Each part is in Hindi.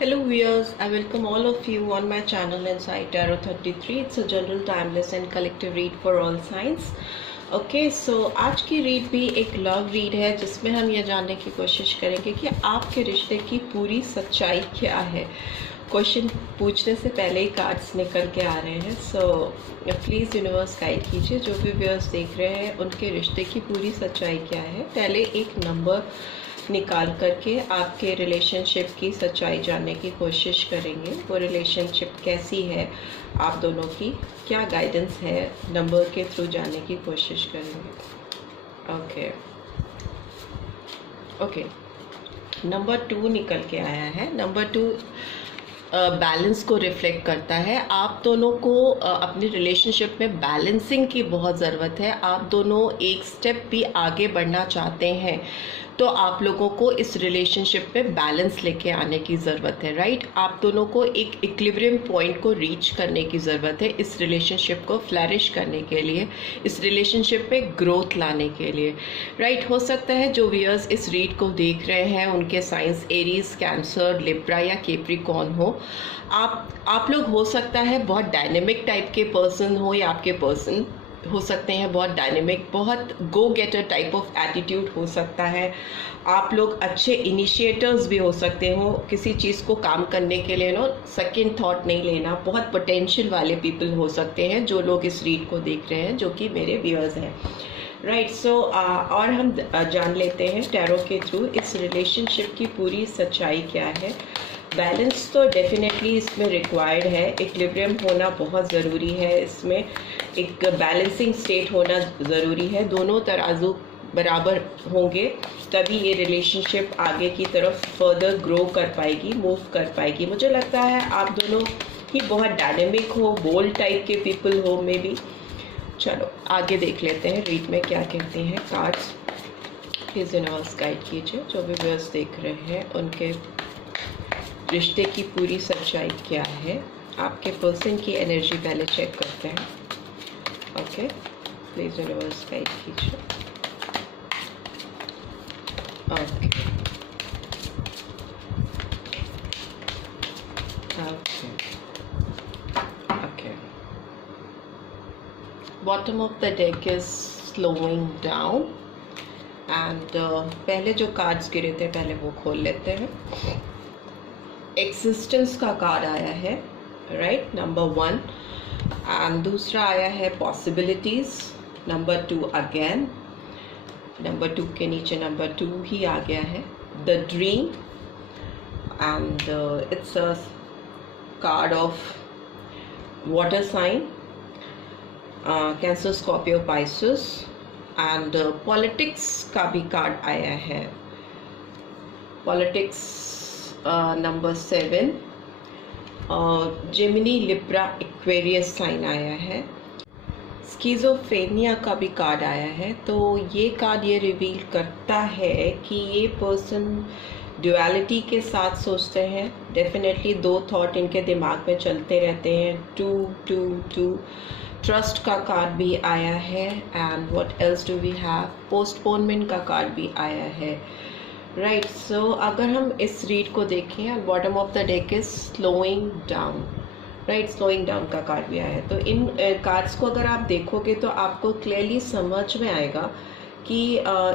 Hello viewers, I welcome all of you on my channel Insight Tarot 33. It's a general, timeless and collective read for all signs. Okay so आज की रीड भी एक लव रीड है जिसमें हम ये जानने की कोशिश करेंगे कि आपके रिश्ते की पूरी सच्चाई क्या है। क्वेश्चन पूछने से पहले ही कार्ड्स निकल के आ रहे हैं, सो प्लीज़ यूनिवर्स गाइड कीजिए। जो भी व्यूअर्स देख रहे हैं उनके रिश्ते की पूरी सच्चाई क्या है। पहले एक नंबर निकाल करके आपके रिलेशनशिप की सच्चाई जानने की कोशिश करेंगे। वो रिलेशनशिप कैसी है, आप दोनों की क्या गाइडेंस है, नंबर के थ्रू जानने की कोशिश करेंगे। ओके नंबर 2 निकल के आया है। नंबर 2 बैलेंस को रिफ्लेक्ट करता है। आप दोनों को अपनी रिलेशनशिप में बैलेंसिंग की बहुत ज़रूरत है। आप दोनों एक स्टेप भी आगे बढ़ना चाहते हैं तो आप लोगों को इस रिलेशनशिप में बैलेंस लेके आने की ज़रूरत है, राइट। आप दोनों को एक इक्विलिब्रियम पॉइंट को रीच करने की ज़रूरत है इस रिलेशनशिप को फ्लरिश करने के लिए, इस रिलेशनशिप में ग्रोथ लाने के लिए, राइट। हो सकता है जो व्यूअर्स इस रीड को देख रहे हैं उनके साइंस एरीज, कैंसर, लिब्रा या कैप्रिकॉर्न हो। आप लोग हो सकता है बहुत डायनेमिक टाइप के पर्सन हो या आपके पर्सन हो सकते हैं बहुत डायनेमिक, बहुत गो गेटर टाइप ऑफ एटीट्यूड हो सकता है। आप लोग अच्छे इनिशिएटर्स भी हो सकते हो, किसी चीज़ को काम करने के लिए सेकंड थॉट नहीं लेना, बहुत पोटेंशियल वाले पीपल हो सकते हैं जो लोग इस रीड को देख रहे हैं, जो कि मेरे व्यूअर्स हैं, राइट। सो और हम जान लेते हैं टैरो के थ्रू इस रिलेशनशिप की पूरी सच्चाई क्या है। बैलेंस तो डेफिनेटली इसमें रिक्वायर्ड है, इक्विलिब्रियम होना बहुत ज़रूरी है, इसमें एक बैलेंसिंग स्टेट होना ज़रूरी है। दोनों तराजू बराबर होंगे तभी ये रिलेशनशिप आगे की तरफ फर्दर ग्रो कर पाएगी, मूव कर पाएगी। मुझे लगता है आप दोनों ही बहुत डायनेमिक हो, बोल्ड टाइप के पीपल हो मे बी। चलो आगे देख लेते हैं रीड में क्या कहते हैं कार्ड्स। प्लीज़ यूनिवर्स गाइड कीजिए। जो भी व्यूअर्स देख रहे हैं उनके रिश्ते की पूरी सच्चाई क्या है। आपके पर्सन की एनर्जी पहले चेक करते हैं। ओके प्लीज यूनिवर्स गाइड कीजिए। Okay okay bottom of the deck is slowing down and पहले जो कार्ड्स गिरे थे पहले वो खोल लेते हैं। एग्जिस्टेंस का कार्ड आया है, राइट, नंबर 1, एंड दूसरा आया है पॉसिबिलिटीज, नंबर 2 अगेन, नंबर 2 के नीचे नंबर 2 ही आ गया है, the dream, and it's a card of water sign, Cancer, Scorpio, Pisces, and politics का भी कार्ड आया है। Politics number 7, Gemini, Libra, Aquarius sign आया है। स्किज़ोफ्रेनिया का भी कार्ड आया है। तो ये कार्ड ये रिवील करता है कि ये पर्सन ड्युअलिटी के साथ सोचते हैं। डेफिनेटली 2 थॉट इनके दिमाग में चलते रहते हैं, 2 2 2। ट्रस्ट का कार्ड भी आया है and what else do we have, postponement का कार्ड भी आया है, राइट। सो अगर हम इस रीड को देखें, bottom of the deck is slowing down, right, slowing down का कार्ड भी आया है। तो इन कार्ड्स को अगर आप देखोगे तो आपको क्लियरली समझ में आएगा कि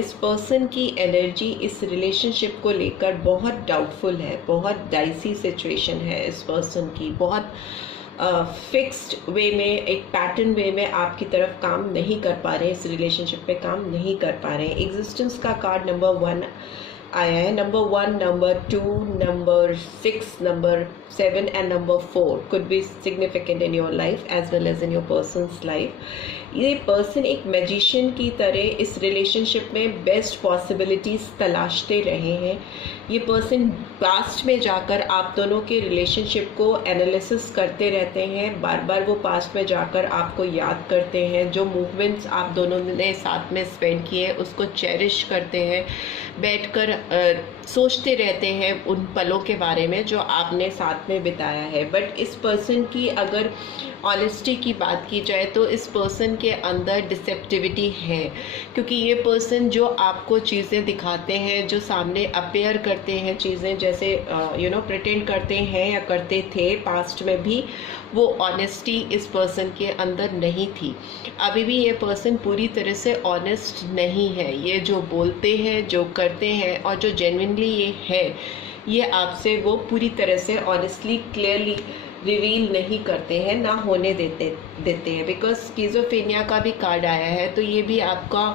इस पर्सन की एनर्जी इस रिलेशनशिप को लेकर बहुत डाउटफुल है, बहुत डाइसी सिचुएशन है इस पर्सन की, बहुत फिक्स्ड वे में, एक पैटर्न वे में आपकी तरफ काम नहीं कर पा रहे हैं, इस रिलेशनशिप पे काम नहीं कर पा रहे हैं। एग्जिस्टेंस का कार्ड नंबर 1 आया है। Number 1, number 2, number 6, number 7 and number 4 could be significant in your life as well as in your persons life. ये पर्सन एक मैजिशियन की तरह इस रिलेशनशिप में बेस्ट पॉसिबिलिटीज़ तलाशते रहे हैं। ये पर्सन पास्ट में जाकर आप दोनों के रिलेशनशिप को एनालिसिस करते रहते हैं, बार बार वो पास्ट में जाकर आपको याद करते हैं, जो मूवमेंट्स आप दोनों ने साथ में स्पेंड किए उसको चेरिश करते हैं, बैठकर सोचते रहते हैं उन पलों के बारे में जो आपने साथ में बिताया है। बट इस पर्सन की अगर ऑनेस्टी की बात की जाए तो इस पर्सन के अंदर डिसेप्टिविटी है, क्योंकि ये पर्सन जो आपको चीज़ें दिखाते हैं, जो सामने अपेयर करते हैं चीज़ें, जैसे प्रिटेंड करते हैं या करते थे पास्ट में भी, वो ऑनेस्टी इस पर्सन के अंदर नहीं थी। अभी भी ये पर्सन पूरी तरह से ऑनेस्ट नहीं है। ये जो बोलते हैं, जो करते हैं और जो जेन्युइनली ये है, ये आपसे वो पूरी तरह से ऑनेस्टली क्लियरली रिवील नहीं करते हैं, ना होने देते हैं। बिकॉज स्किज़ोफ्रेनिया का भी कार्ड आया है, तो ये भी आपका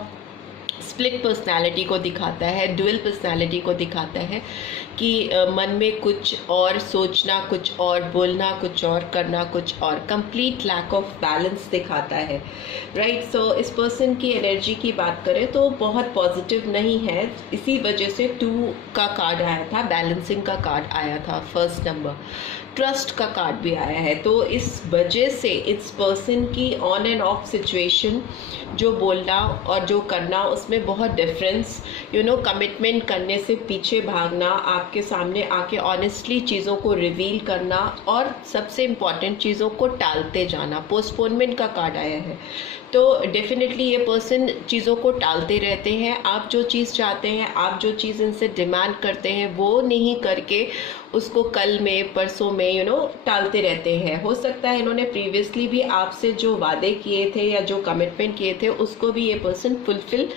स्प्लिट पर्सनालिटी को दिखाता है, ड्यूअल पर्सनालिटी को दिखाता है कि मन में कुछ और सोचना, कुछ और बोलना, कुछ और करना, कुछ और, कंप्लीट लैक ऑफ बैलेंस दिखाता है, राइट। सो इस पर्सन की एनर्जी की बात करें तो बहुत पॉजिटिव नहीं है। इसी वजह से 2 का कार्ड आया था, बैलेंसिंग का कार्ड आया था, फर्स्ट नंबर। ट्रस्ट का कार्ड भी आया है। तो इस वजह से इस पर्सन की ऑन एंड ऑफ सिचुएशन, जो बोलना और जो करना, उसमें बहुत डिफरेंस, कमिटमेंट करने से पीछे भागना, आपके सामने आके ऑनेस्टली चीज़ों को रिवील करना, और सबसे इम्पॉर्टेंट चीज़ों को टालते जाना, पोस्टपोनमेंट का कार्ड आया है। तो डेफिनेटली ये पर्सन चीज़ों को टालते रहते हैं। आप जो चीज़ चाहते हैं, आप जो चीज़ इनसे डिमांड करते हैं, वो नहीं करके उसको कल में, परसों में टालते रहते हैं। हो सकता है इन्होंने प्रीवियसली भी आपसे जो वादे किए थे या जो कमिटमेंट किए थे, उसको भी ये पर्सन फुलफिल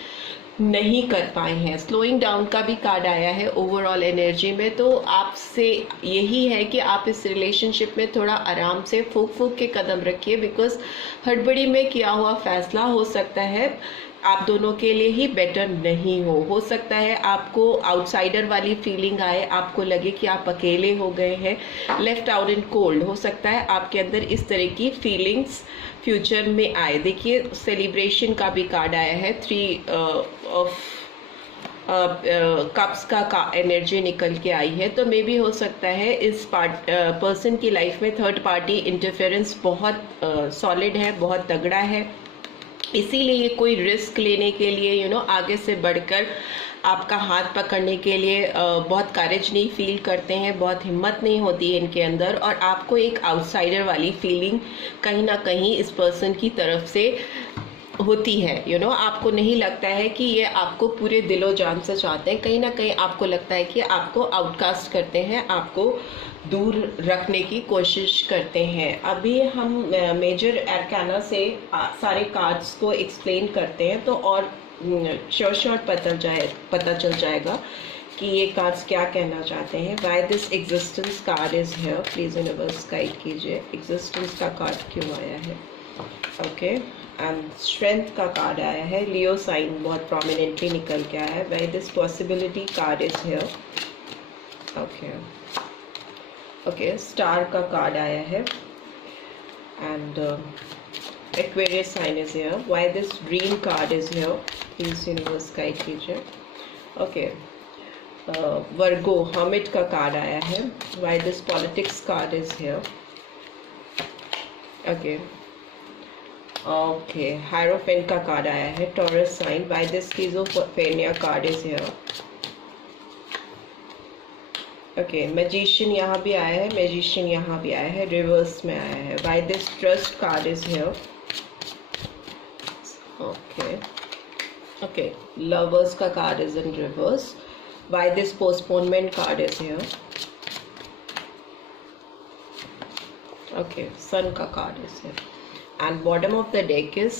नहीं कर पाए हैं। स्लोइंग डाउन का भी कार्ड आया है ओवरऑल एनर्जी में। तो आपसे यही है कि आप इस रिलेशनशिप में थोड़ा आराम से फूक के कदम रखिए, बिकॉज हड़बड़ी में किया हुआ फैसला हो सकता है आप दोनों के लिए ही बेटर नहीं हो सकता है आपको आउटसाइडर वाली फीलिंग आए, आपको लगे कि आप अकेले हो गए हैं, लेफ्ट आउट इन कोल्ड। हो सकता है आपके अंदर इस तरह की फीलिंग्स फ्यूचर में आए। देखिए सेलिब्रेशन का भी कार्ड आया है, 3 ऑफ कप्स का एनर्जी निकल के आई है। तो मे भी हो सकता है इस पर्सन की लाइफ में थर्ड पार्टी इंटरफेरेंस बहुत सॉलिड है, बहुत तगड़ा है। इसीलिए ये कोई रिस्क लेने के लिए आगे से बढ़कर आपका हाथ पकड़ने के लिए बहुत करेज नहीं फील करते हैं, बहुत हिम्मत नहीं होती है इनके अंदर, और आपको एक आउटसाइडर वाली फीलिंग कहीं ना कहीं इस पर्सन की तरफ से होती है। आपको नहीं लगता है कि ये आपको पूरे दिलो जान से चाहते हैं, कहीं ना कहीं आपको लगता है कि आपको आउटकास्ट करते हैं, आपको दूर रखने की कोशिश करते हैं। अभी हम मेजर एरकाना से सारे कार्ड्स को एक्सप्लेन करते हैं, तो और शॉर्ट पता चल जाएगा कि ये कार्ड्स क्या कहना चाहते हैं। Why this existence card is here, please universe guide कीजिए, एग्जिस्टेंस का कार्ड क्यों आया है। ओके, एंड स्ट्रेंथ का कार्ड आया है, लियो साइन बहुत प्रोमिनेंटली निकल के आया है। Why this possibility card is here. Okay, star का कार्ड आया है, and Aquarius sign is here. Why this dream card is here, please universe guide कीजिए। ओके, वर्गो हर्मिट का कार्ड आया है। Why this politics card is here. Okay, hierophant का कार्ड आया है, Taurus sign. Why this schizophrenia card is here. Okay, magician यहाँ भी आया है, मैजिशियन यहाँ भी आया है, रिवर्स में आया है। Why this trust card is here. Okay, lovers का card is in reverse. Why this postponement card is here. Okay, sun का card is here, and bottom of the deck is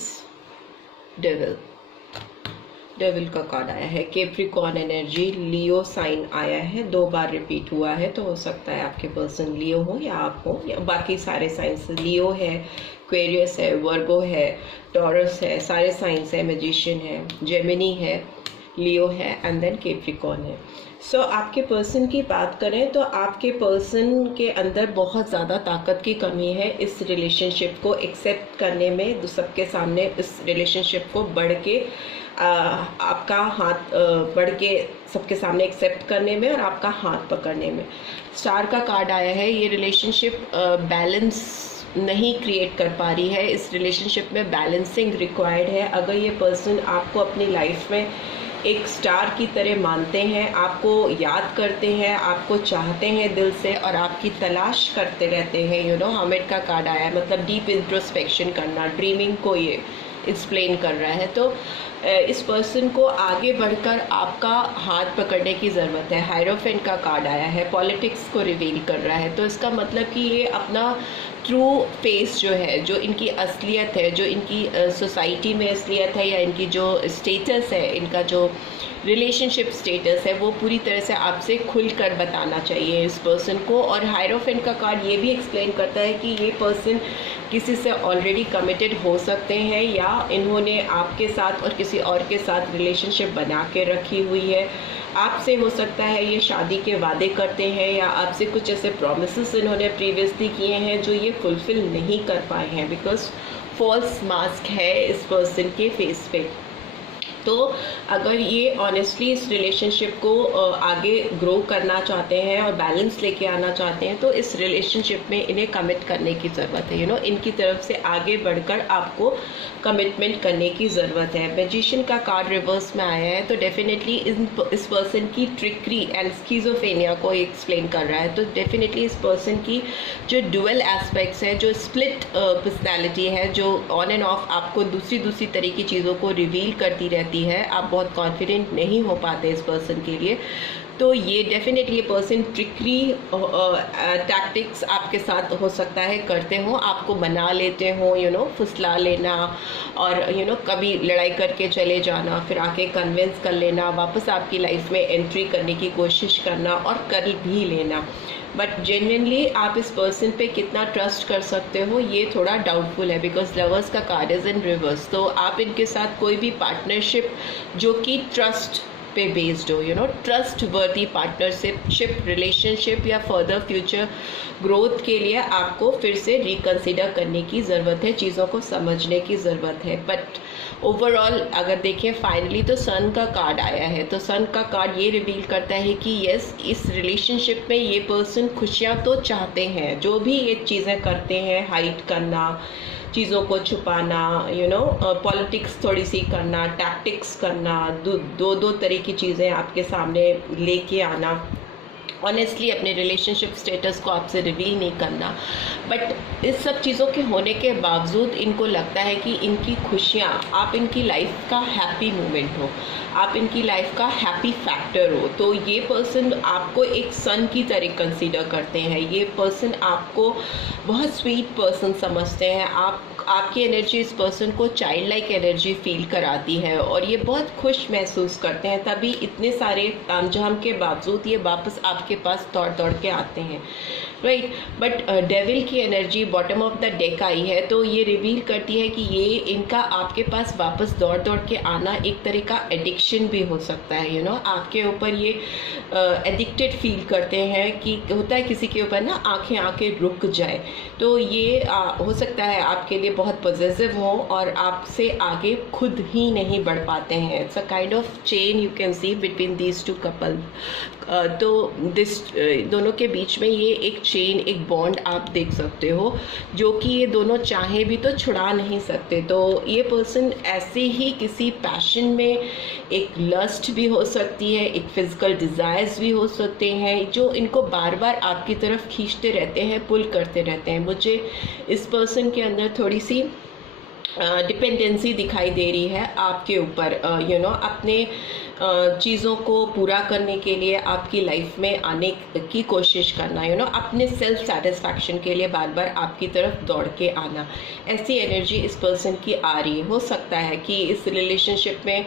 devil का कार्ड आया है। कैप्रिकॉर्न एनर्जी, लियो साइन आया है, 2 बार रिपीट हुआ है, तो हो सकता है आपके पर्सन लियो हो या आप हो, या बाकी सारे साइंस लियो है, एक्वेरियस है, वर्गो है, टॉरस है, सारे साइंस है, मैजिशियन है, जेमिनी है, लियो है, एंड देन कैप्रिकॉर्न है। सो आपके पर्सन की बात करें तो आपके पर्सन के अंदर बहुत ज़्यादा ताकत की कमी है इस रिलेशनशिप को एक्सेप्ट करने में, सबके सामने इस रिलेशनशिप को बढ़ के आपका हाथ बढ़ के सबके सामने एक्सेप्ट करने में और आपका हाथ पकड़ने में। स्टार का कार्ड आया है, ये रिलेशनशिप बैलेंस नहीं क्रिएट कर पा रही है। इस रिलेशनशिप में बैलेंसिंग रिक्वायर्ड है। अगर ये पर्सन आपको अपनी लाइफ में एक स्टार की तरह मानते हैं, आपको याद करते हैं, आपको चाहते हैं दिल से और आपकी तलाश करते रहते हैं। यू नो हर्मिट का कार्ड आया है, मतलब डीप इंट्रोस्पेक्शन करना, ड्रीमिंग को ये एक्सप्लेन कर रहा है। तो इस पर्सन को आगे बढ़कर आपका हाथ पकड़ने की ज़रूरत है। हायरोफेंट का कार्ड आया है, पॉलिटिक्स को रिवील कर रहा है। तो इसका मतलब कि ये अपना ट्रू फेस जो है, जो इनकी असलियत है, जो इनकी सोसाइटी में असलियत है, या इनकी जो स्टेटस है, इनका जो रिलेशनशिप स्टेटस है, वो पूरी तरह से आपसे खुलकर बताना चाहिए इस पर्सन को। और हायरोफेंट का कार्ड ये भी एक्सप्लेन करता है कि ये पर्सन किसी से ऑलरेडी कमिटेड हो सकते हैं, या इन्होंने आपके साथ और किसी और के साथ रिलेशनशिप बना के रखी हुई है। आपसे हो सकता है ये शादी के वादे करते हैं, या आपसे कुछ ऐसे प्रॉमिसेस इन्होंने प्रीवियसली किए हैं जो ये फुलफिल नहीं कर पाए हैं, बिकॉज फॉल्स मास्क है इस पर्सन के फेस पे। तो अगर ये ऑनेस्टली इस रिलेशनशिप को आगे ग्रो करना चाहते हैं और बैलेंस लेके आना चाहते हैं, तो इस रिलेशनशिप में इन्हें कमिट करने की ज़रूरत है। यू नो इनकी तरफ से आगे बढ़कर आपको कमिटमेंट करने की ज़रूरत है। मैजिशियन का कार्ड रिवर्स में आया है, तो डेफिनेटली इस पर्सन की ट्रिकरी एंड स्किज़ोफ्रेनिया को एक्सप्लेन कर रहा है। तो डेफिनेटली इस पर्सन की जो डुअल एस्पेक्ट्स है, जो स्प्लिट पर्सनैलिटी है, जो ऑन एंड ऑफ आपको दूसरी तरह की चीज़ों को रिवील करती रहती है, आप बहुत कॉन्फिडेंट नहीं हो पाते इस पर्सन के लिए। तो ये डेफिनेटली ये पर्सन ट्रिकरी टैक्टिक्स आपके साथ हो सकता है करते हो, आपको बना लेते हो, यू नो फुसला लेना, और यू नो कभी लड़ाई करके चले जाना, फिर आके कन्विंस कर लेना, वापस आपकी लाइफ में एंट्री करने की कोशिश करना और कर भी लेना। बट जेन्युइनली आप इस पर्सन पे कितना ट्रस्ट कर सकते हो, ये थोड़ा डाउटफुल है, बिकॉज लवर्स का कार्ड इज इन रिवर्स। तो आप इनके साथ कोई भी पार्टनरशिप जो कि ट्रस्ट पे बेस्ड हो, यू नो ट्रस्ट वर्दी पार्टनरशिप रिलेशनशिप या फर्दर फ्यूचर ग्रोथ के लिए आपको फिर से रिकंसिडर करने की ज़रूरत है, चीज़ों को समझने की ज़रूरत है। बट ओवरऑल अगर देखें फाइनली तो सन का कार्ड आया है, तो सन का कार्ड ये रिवील करता है कि यस, इस रिलेशनशिप में ये पर्सन खुशियाँ तो चाहते हैं, जो भी ये चीज़ें करते हैं, हाइड करना, चीज़ों को छुपाना, यू नो पॉलिटिक्स थोड़ी सी करना, टैक्टिक्स करना, दो तरह की चीज़ें आपके सामने लेके आना, ऑनेस्टली अपने रिलेशनशिप स्टेटस को आपसे रिवील नहीं करना। बट इस सब चीज़ों के होने के बावजूद इनको लगता है कि इनकी खुशियाँ, आप इनकी लाइफ का हैप्पी मोमेंट हो, आप इनकी लाइफ का हैप्पी फैक्टर हो। तो ये पर्सन आपको एक सन की तरह कंसीडर करते हैं, ये पर्सन आपको बहुत स्वीट पर्सन समझते हैं। आपकी एनर्जी इस पर्सन को चाइल्ड लाइक एनर्जी फील कराती है, और ये बहुत खुश महसूस करते हैं, तभी इतने सारे तामझाम के बावजूद ये वापस आपके पास दौड़ के आते हैं, राइट। बट डेविल की energy bottom of the deck आई है, तो ये रिवील करती है कि ये इनका आपके पास वापस दौड़ के आना एक तरह का एडिक्शन भी हो सकता है। यू नो आपके ऊपर ये एडिक्टेड फील करते हैं, कि होता है किसी के ऊपर ना आंखें रुक जाए, तो ये हो सकता है आपके लिए बहुत पॉजिटिव हो और आपसे आगे खुद ही नहीं बढ़ पाते हैं। It's a kind of chain you can see between these two couple. तो दोनों के बीच में ये एक चेन, एक बॉन्ड आप देख सकते हो, जो कि ये दोनों चाहे भी तो छुड़ा नहीं सकते। तो ये पर्सन ऐसे ही किसी पैशन में, एक लस्ट भी हो सकती है, एक फिजिकल डिज़ायर्स भी हो सकते हैं, जो इनको बार बार आपकी तरफ खींचते रहते हैं, पुल करते रहते हैं। मुझे इस पर्सन के अंदर थोड़ी सी डिपेंडेंसी दिखाई दे रही है आपके ऊपर, यू नो अपने चीज़ों को पूरा करने के लिए आपकी लाइफ में आने की कोशिश करना, यू नो अपने सेल्फ सेटिस्फैक्शन के लिए बार बार आपकी तरफ दौड़ के आना, ऐसी एनर्जी इस पर्सन की आ रही है। हो सकता है कि इस रिलेशनशिप में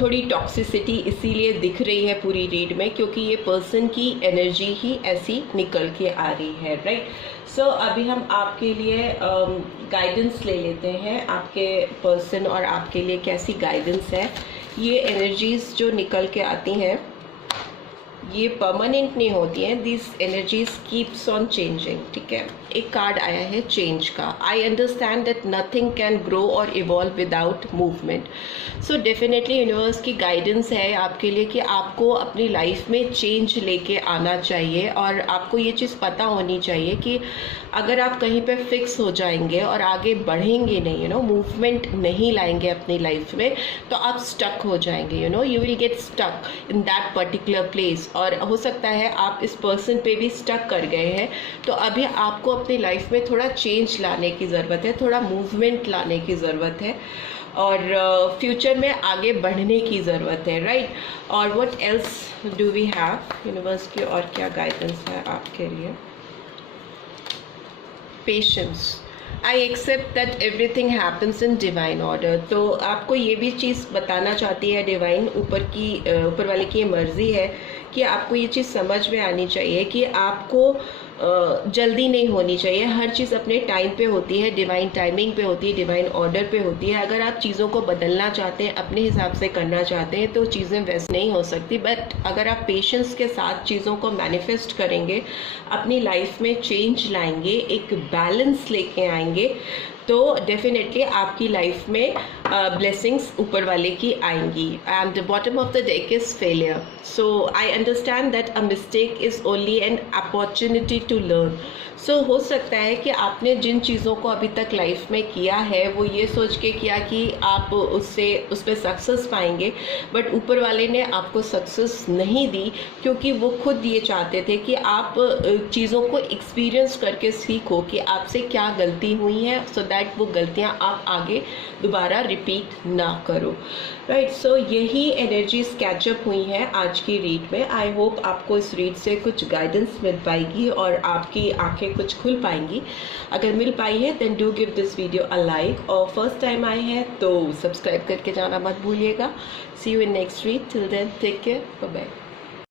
थोड़ी टॉक्सिसिटी इसीलिए दिख रही है पूरी रीड में, क्योंकि ये पर्सन की एनर्जी ही ऐसी निकल के आ रही है, राइट। सो अभी हम आपके लिए गाइडेंस ले लेते हैं, आपके पर्सन और आपके लिए कैसी गाइडेंस है। ये एनर्जीज जो निकल के आती हैं ये परमानेंट नहीं होती हैं, this energies keeps on changing, ठीक है। एक कार्ड आया है चेंज का। I understand that nothing can grow or evolve without movement. So definitely universe की गाइडेंस है आपके लिए कि आपको अपनी लाइफ में चेंज लेके आना चाहिए, और आपको ये चीज़ पता होनी चाहिए कि अगर आप कहीं पे फिक्स हो जाएंगे और आगे बढ़ेंगे नहीं, मूवमेंट नहीं लाएंगे अपनी लाइफ में, तो आप स्टक हो जाएंगे, you will get stuck in that particular place. और हो सकता है आप इस पर्सन पे भी स्टक कर गए हैं, तो अभी आपको अपनी लाइफ में थोड़ा चेंज लाने की ज़रूरत है, थोड़ा मूवमेंट लाने की ज़रूरत है, और फ्यूचर में आगे बढ़ने की ज़रूरत है, राइट। और what else do we have, universe की और क्या गाइडेंस है आपके लिए। Patience, I accept that everything happens in divine order. तो आपको ये भी चीज़ बताना चाहती है डिवाइन, ऊपर वाले की ये मर्जी है कि आपको ये चीज़ समझ में आनी चाहिए कि आपको जल्दी नहीं होनी चाहिए। हर चीज़ अपने टाइम पे होती है, डिवाइन टाइमिंग पे होती है, डिवाइन ऑर्डर पे होती है। अगर आप चीज़ों को बदलना चाहते हैं, अपने हिसाब से करना चाहते हैं, तो चीज़ें वैसे नहीं हो सकती। बट अगर आप पेशेंस के साथ चीज़ों को मैनिफेस्ट करेंगे, अपनी लाइफ में चेंज लाएंगे, एक बैलेंस लेके आएंगे, तो डेफिनेटली आपकी लाइफ में ब्लेसिंग्स ऊपर वाले की आएंगी। And bottom of the deck is failure. So I understand that a mistake is only an opportunity to learn. So हो सकता है कि आपने जिन चीज़ों को अभी तक लाइफ में किया है वो ये सोच के किया कि आप उस पर सक्सेस पाएंगे, बट ऊपर वाले ने आपको सक्सेस नहीं दी, क्योंकि वो खुद ये चाहते थे कि आप चीज़ों को एक्सपीरियंस करके सीखो कि आपसे क्या गलती हुई है, सो दैट वो गलतियाँ आप आगे दोबारा रिपीट ना करो, राइट। सो यही एनर्जीज कैचअप हुई हैं आज की रीड में। आई होप आपको इस रीड से कुछ गाइडेंस मिल पाएगी और आपकी आंखें कुछ खुल पाएंगी। अगर मिल पाई है then do give this video a like, और फर्स्ट टाइम आए हैं तो सब्सक्राइब करके जाना मत भूलिएगा। See you in next read, till then take care, bye bye.